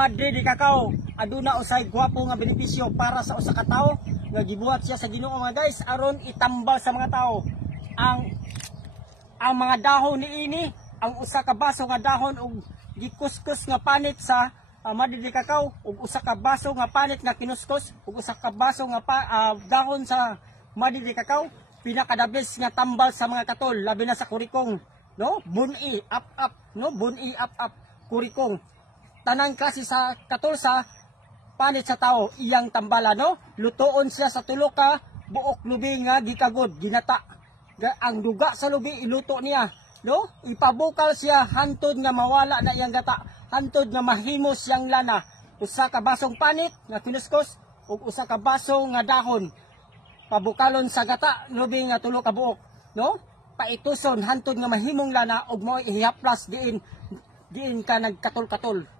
madre di kakao aduna usay gwapo nga benepisyo para sa usa ka tawo nga gibuhat siya sa Ginoo mga guys aron itambal sa mga tawo ang mga dahon niini ang usa ka baso nga dahon ug gikuskus nga panit sa madre di kakao ug usa ka baso nga panit nga kinuskus ug usa ka baso nga dahon sa madre di kakao pinakadabis nga tambal sa mga katol labi na sa kurikong no buni up no buni up kurikong tanang klase sa katol sa panit sa tao iyang tambala no lutoon siya sa tulo ka buok lubi nga gikagod ginata ang duga sa lubi iluto niya no ipabukal siya hantod nga mawala na iyang gata hantod nga mahimo siyang lana usa ka basong panit nga kinuskos ug usa ka baso nga dahon pabukalon sa gata lubi nga tulo ka buok no paituson hantod nga mahimong lana ug mao ihaplas diin ka nagkatol-katol.